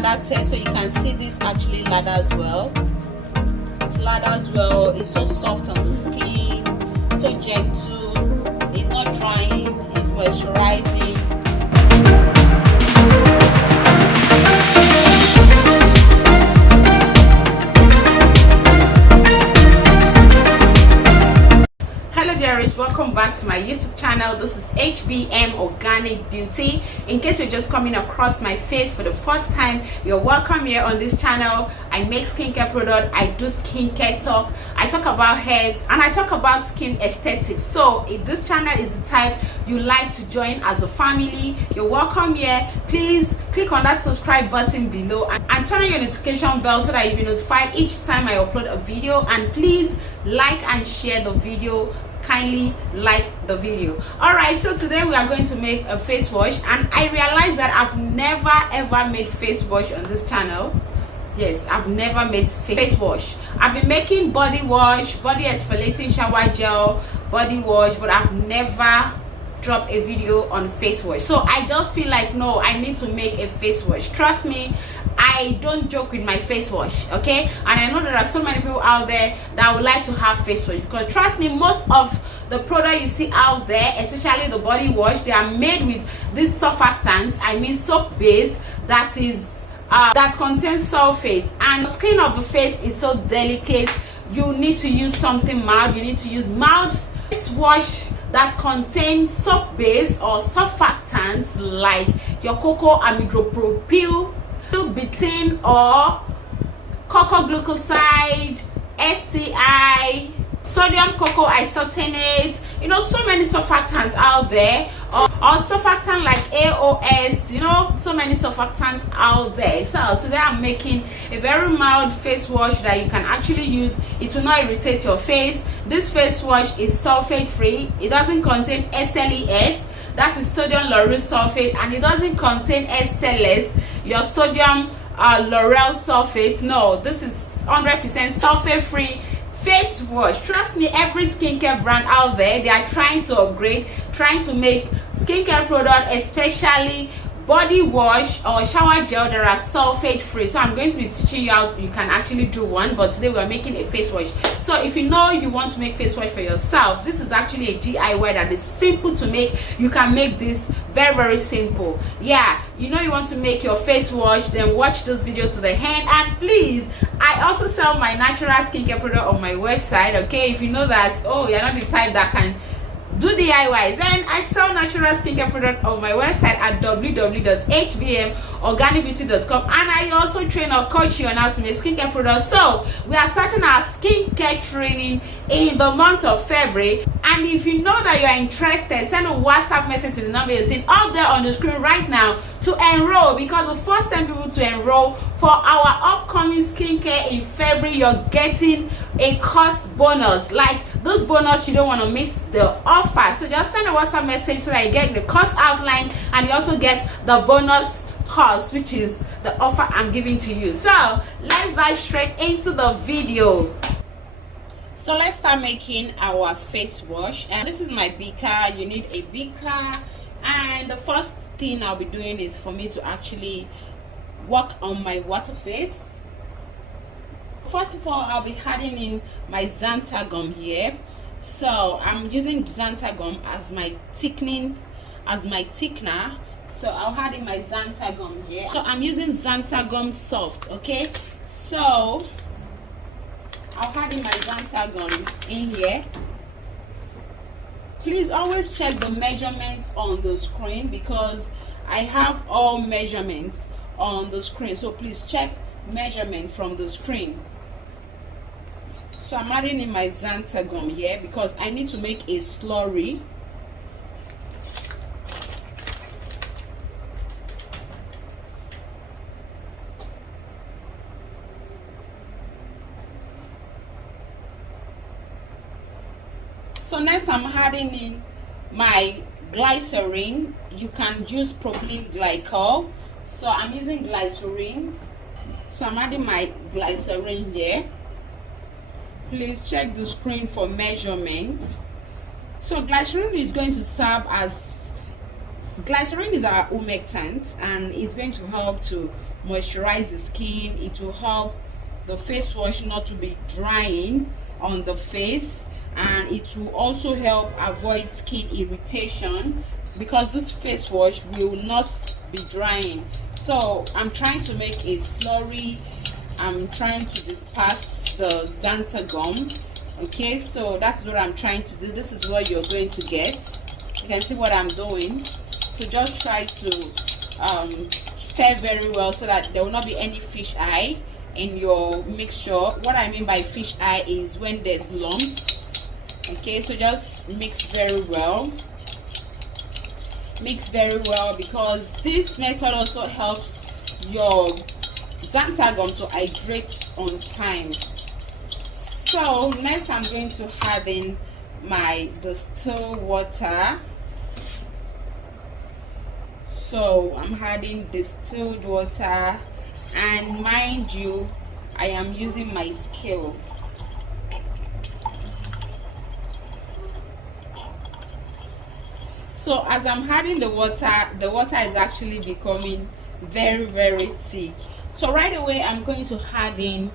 lather test, so you can see this actually lathers well. It lathers well. It's so soft on the skin, so gentle. It's not drying. It's moisturizing. Welcome back to my YouTube channel. This is HBM Organic Beauty. In case you're just coming across my face for the first time, you're welcome here on this channel. I make skincare products, I do skincare talk, I talk about herbs, and I talk about skin aesthetics. So if this channel is the type you like to join as a family, you're welcome here. Please click on that subscribe button below and turn on your notification bell so that you'll be notified each time I upload a video. And please like and share the video. Kindly like the video. All right, so today we are going to make a face wash, and I realized that I've never ever made face wash on this channel. Yes, I've never made face wash. I've been making body wash, body exfoliating shower gel, body wash, but I've never dropped a video on face wash. So I just feel like, no, I need to make a face wash. Trust me, I don't joke with my face wash, okay? And I know there are so many people out there that would like to have face wash, because trust me, most of the product you see out there, especially the body wash, they are made with these surfactants, I mean soap base, that contains sulfate, and the skin of the face is so delicate. You need to use something mild. You need to use mild face wash that contains soap base or surfactants like your cocoa amidropropyl, betaine or cocoa glucoside, SCI, sodium cocoa isocyanate, you know, so many surfactants out there, or surfactant like AOS, you know, so many surfactants out there. So today I'm making a very mild face wash that you can actually use. It will not irritate your face. This face wash is sulfate free. It doesn't contain SLES, that is sodium lauryl sulfate, and it doesn't contain SLS, your sodium lauryl sulfate. No, this is 100% sulfate free face wash. Trust me, every skincare brand out there, they are trying to upgrade, trying to make skincare product, especially body wash or shower gel, that are sulfate free. So I'm going to be teaching you how you can actually do one, but today we are making a face wash. So if you know you want to make face wash for yourself, this is actually a DIY that is simple to make. You can make this very simple. Yeah, you know you want to make your face wash, then watch this video to the end. And please, I also sell my natural skincare product on my website, okay? If you know that, oh, you're not the type that can do DIYs, and I sell natural skincare product on my website at www.hbmorganicbeauty.com, and I also train or coach you on how to make skincare products. So we are starting our skincare training in the month of February, and if you know that you are interested, send a WhatsApp message to the number you're seeing up there on the screen right now to enroll, because the first time people to enroll for our upcoming skincare in February, you're getting a cost bonus. Like this bonus, you don't want to miss the offer. So just send a WhatsApp message so that you get the cost outline, and you also get the bonus cost, which is the offer I'm giving to you. So let's dive straight into the video. So let's start making our face wash, and this is my beaker. You need a beaker, and the first thing I'll be doing is for me to actually work on my water face. First of all, I'll be adding in my xantha gum here. So I'm using xantha gum as my thickener. So I'll add in my xantha gum here. So I'm using xantha gum soft, okay? So I'll add in my xantha gum in here. Please always check the measurements on the screen, because I have all measurements on the screen. So please check measurement from the screen. So I'm adding in my xantha gum here because I need to make a slurry. So next I'm adding in my glycerin. You can use propylene glycol. So I'm using glycerin. So I'm adding my glycerin here. Please check the screen for measurement. So glycerin is going to serve as, glycerin is our humectant, and it's going to help to moisturize the skin. It will help the face wash not to be drying on the face, and it will also help avoid skin irritation, because this face wash will not be drying. So I'm trying to make a slurry. I'm trying to disperse the xanthan gum. Okay, so that's what I'm trying to do. This is what you're going to get. You can see what I'm doing. So just try to stir very well so that there will not be any fish eye in your mixture. What I mean by fish eye is when there's lumps. Okay, so just mix very well. Mix very well, because this method also helps your xanthan gum to hydrate on time. So next I'm going to add in my distilled water. So I'm adding distilled water, and mind you, I am using my scale. So as I'm adding the water is actually becoming very, very thick. So right away I'm going to add in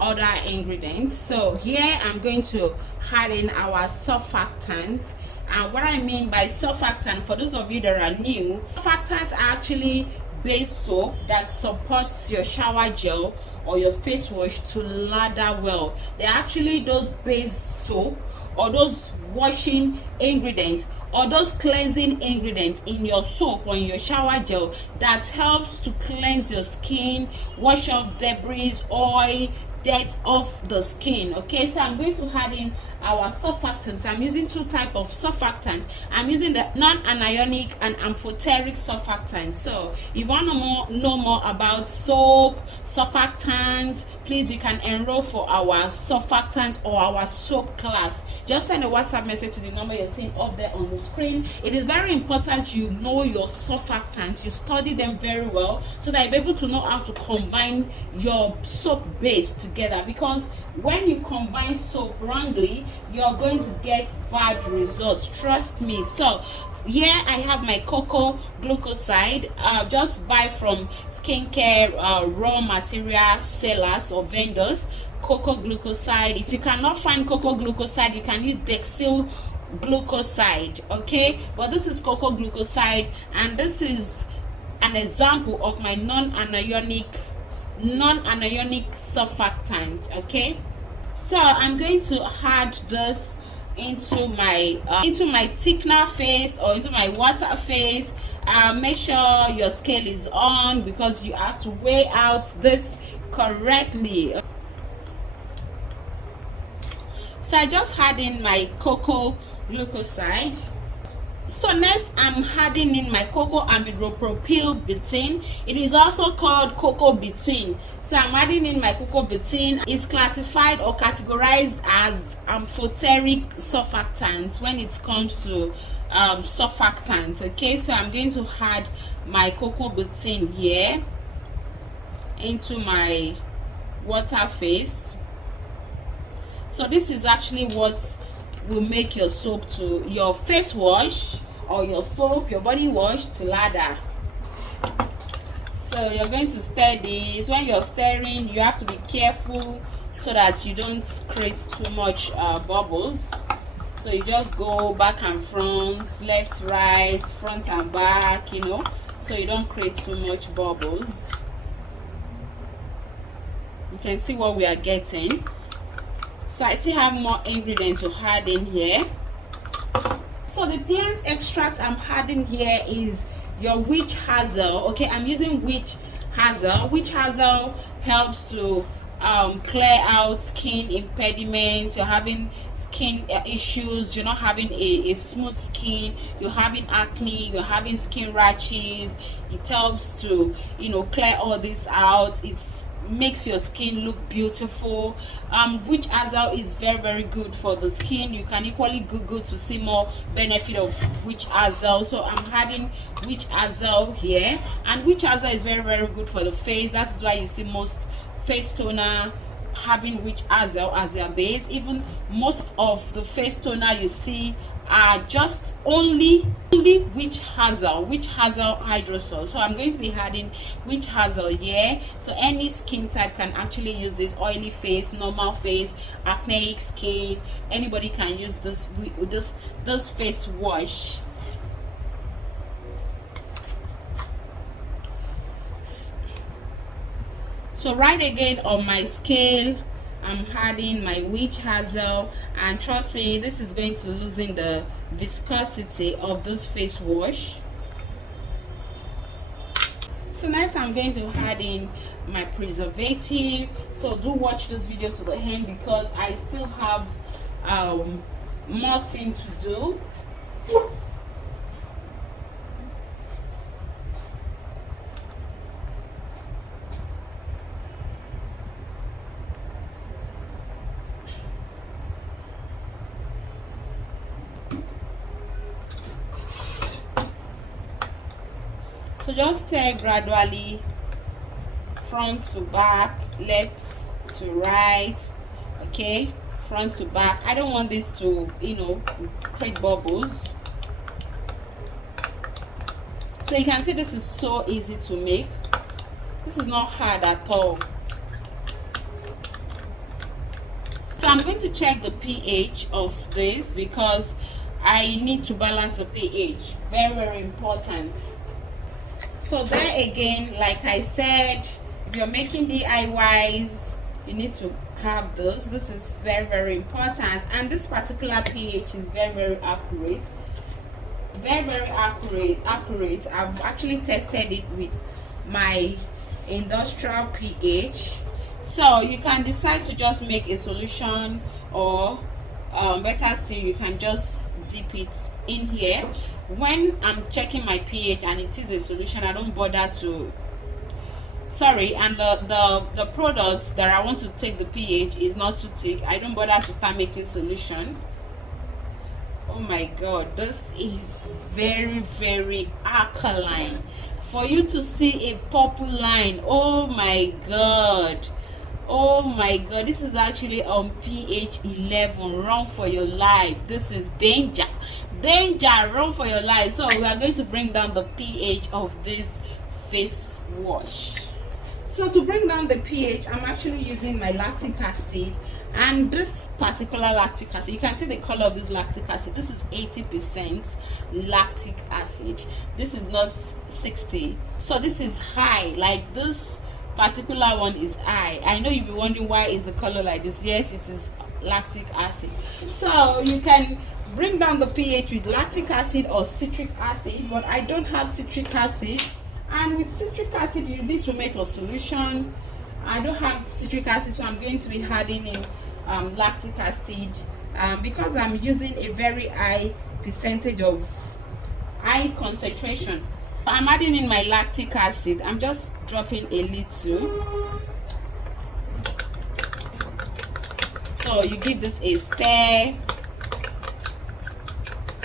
other ingredients. So here I'm going to add in our surfactant. And what I mean by surfactant, for those of you that are new, surfactants are actually base soap that supports your shower gel or your face wash to lather well. They're actually those base soap or those washing ingredients or those cleansing ingredients in your soap or in your shower gel that helps to cleanse your skin, wash off debris, oil, dirt off the skin. Okay, so I'm going to add in our surfactant. I'm using two types of surfactant. I'm using the non-anionic and amphoteric surfactant. So if you want to know more about soap surfactant, please, you can enroll for our surfactant or our soap class. Just send a WhatsApp message to the number you're seeing up there on the screen. It is very important you know your surfactants, you study them very well, so that you're able to know how to combine your soap base together, because when you combine soap wrongly, you're going to get bad results, trust me. So here I have my cocoa glucoside. Just buy from skincare raw material sellers or vendors cocoa glucoside. If you cannot find cocoa glucoside, you can use Dexil glucoside. Okay, but this is cocoa glucoside, and this is an example of my non-anionic surfactant. Okay, so I'm going to add this into my thickener phase or into my water phase. Make sure your scale is on, because you have to weigh out this correctly. So I just add in my cocoa glucoside. So next I'm adding in my cocoa amidropropyl betaine. It is also called cocoa betaine. So I'm adding in my cocoa betaine. It's classified or categorized as amphoteric surfactant when it comes to surfactant. Okay, so I'm going to add my cocoa betaine here into my water phase. So this is actually what will make your soap to your face wash, or your soap, your body wash, to lather. So you're going to stir this. When you're stirring, you have to be careful so that you don't create too much bubbles. So you just go back and front, left, right, front and back, you know, so you don't create too much bubbles. You can see what we are getting. So I still have more ingredients to add in here. So the plant extract I'm adding here is your witch hazel. Okay, I'm using witch hazel. Witch hazel helps to clear out skin impediments. You're having skin issues, you're not having a smooth skin, you're having acne, you're having skin rashes. It helps to, you know, clear all this out. It makes your skin look beautiful. Witch hazel is very, very good for the skin. You can equally Google to see more benefit of witch hazel. So I'm adding witch hazel here, and witch hazel is very, very good for the face. That's why you see most face toner having witch hazel as their base. Even most of the face toner you see are just only witch hazel hydrosol. So I'm going to be adding witch hazel here. So any skin type can actually use this. Oily face, normal face, acneic skin, anybody can use this face wash. So right again on my scale, I'm adding my witch hazel, and trust me, this is going to loosen the viscosity of this face wash. So next I'm going to add in my preservative. So do watch this video to the end because I still have more thing to do. So just stir gradually, front to back, left to right, okay, front to back. I don't want this to, you know, create bubbles. So you can see this is so easy to make. This is not hard at all. So I'm going to check the pH of this because I need to balance the pH. Very, very important. So there again, like I said, if you're making DIYs, you need to have this. This is very, very important, and this particular pH is very, very accurate. Very, very accurate. I've actually tested it with my industrial pH. So you can decide to just make a solution, or better still, you can just dip it in here. When I'm checking my pH and it is a solution, I don't bother to, sorry, and the products that I want to take the pH is not too thick, I don't bother to start making solution. Oh my god, this is very, very alkaline. For you to see a purple line, oh my god, oh my god, this is actually on pH 11. Run for your life. This is danger, run for your life. So we are going to bring down the pH of this face wash. So to bring down the pH, I'm actually using my lactic acid, and this particular lactic acid, you can see the color of this lactic acid. This is 80% lactic acid. This is not 60, so this is high. Like this particular one is high. I know you'll be wondering why is the color like this. Yes, it is lactic acid. So you can bring down the pH with lactic acid or citric acid, but I don't have citric acid, and with citric acid you need to make a solution. I don't have citric acid, so I'm going to be adding in lactic acid because I'm using a very high percentage of high concentration. I'm adding in my lactic acid. I'm just dropping a little. So you give this a stir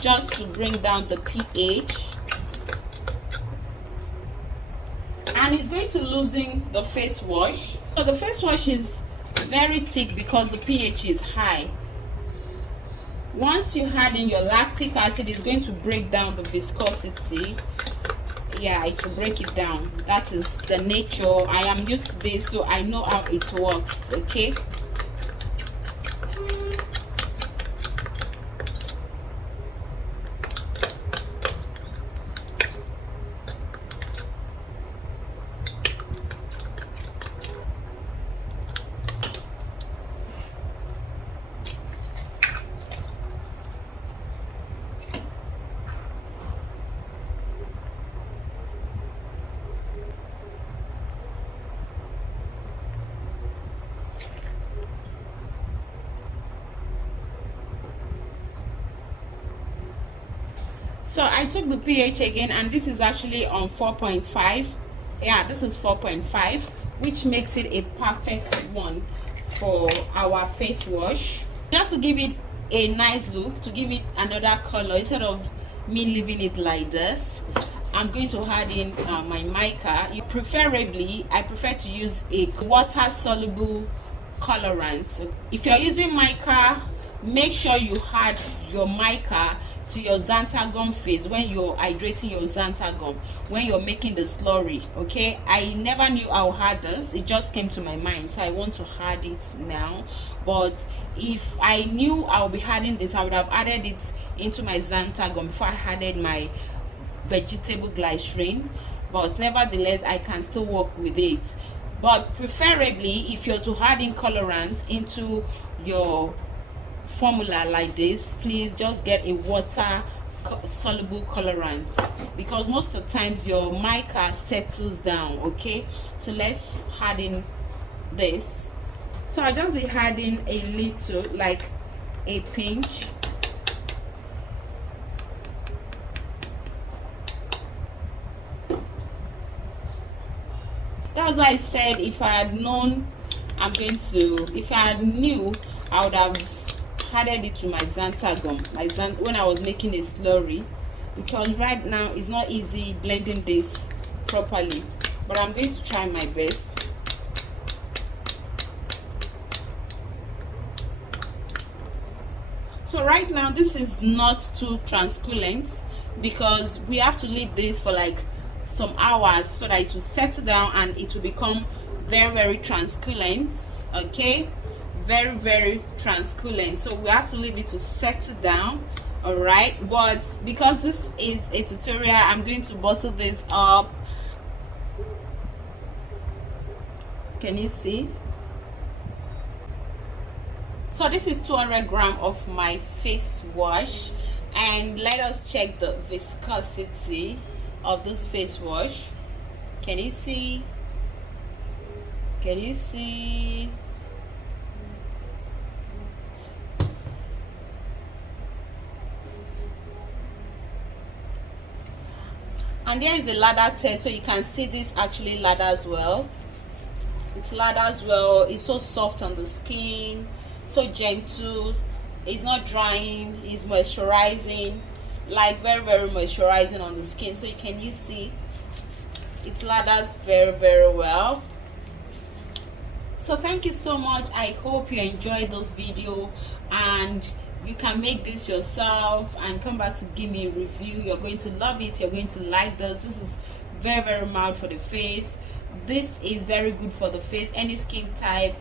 just to bring down the pH, and it's going to loosen the face wash. So the face wash is very thick because the pH is high. Once you add in your lactic acid, it's going to break down the viscosity. Yeah, it will break it down. That is the nature. I am used to this, so I know how it works. Okay. So I took the pH again, and this is actually on 4.5. Yeah, this is 4.5, which makes it a perfect one for our face wash. Just to give it a nice look, to give it another color, instead of me leaving it like this, I'm going to add in my mica. Preferably, I prefer to use a water soluble colorant. So if you're using mica, make sure you add your mica to your xanthan phase when you're hydrating your xanthan, when you're making the slurry. Okay, I never knew I'll add this, it just came to my mind, so I want to add it now. But if I knew I'll be adding this, I would have added it into my xanthan before I added my vegetable glycerin. But nevertheless, I can still work with it. But preferably, if you're to add in colorant into your formula like this, please just get a water soluble colorant, because most of the times your mica settles down. Okay, so let's add in this. So I'll just be adding a little, like a pinch. That's why I said if I had known if I had knew, I would have added it to my xanthan when I was making a slurry, because right now it's not easy blending this properly, but I'm going to try my best. So right now this is not too translucent, because we have to leave this for like some hours so that it will settle down and it will become very translucent. Okay, very translucent, so we have to leave it to settle down. All right, but because this is a tutorial, I'm going to bottle this up. Can you see? So this is 200 grams of my face wash, and let us check the viscosity of this face wash. Can you see? Can you see? And there is a lather test, so you can see this actually lathers well. It lathers well. It's so soft on the skin, so gentle. It's not drying, it's moisturizing, like very moisturizing on the skin. So you see it lathers very well. So thank you so much. I hope you enjoyed this video, and you can make this yourself and come back to give me a review. You're going to love it. You're going to like this. This is very mild for the face. This is very good for the face. Any skin type,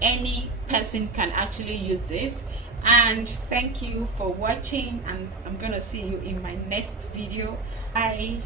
any person can actually use this. And thank you for watching, and I'm gonna see you in my next video. Bye.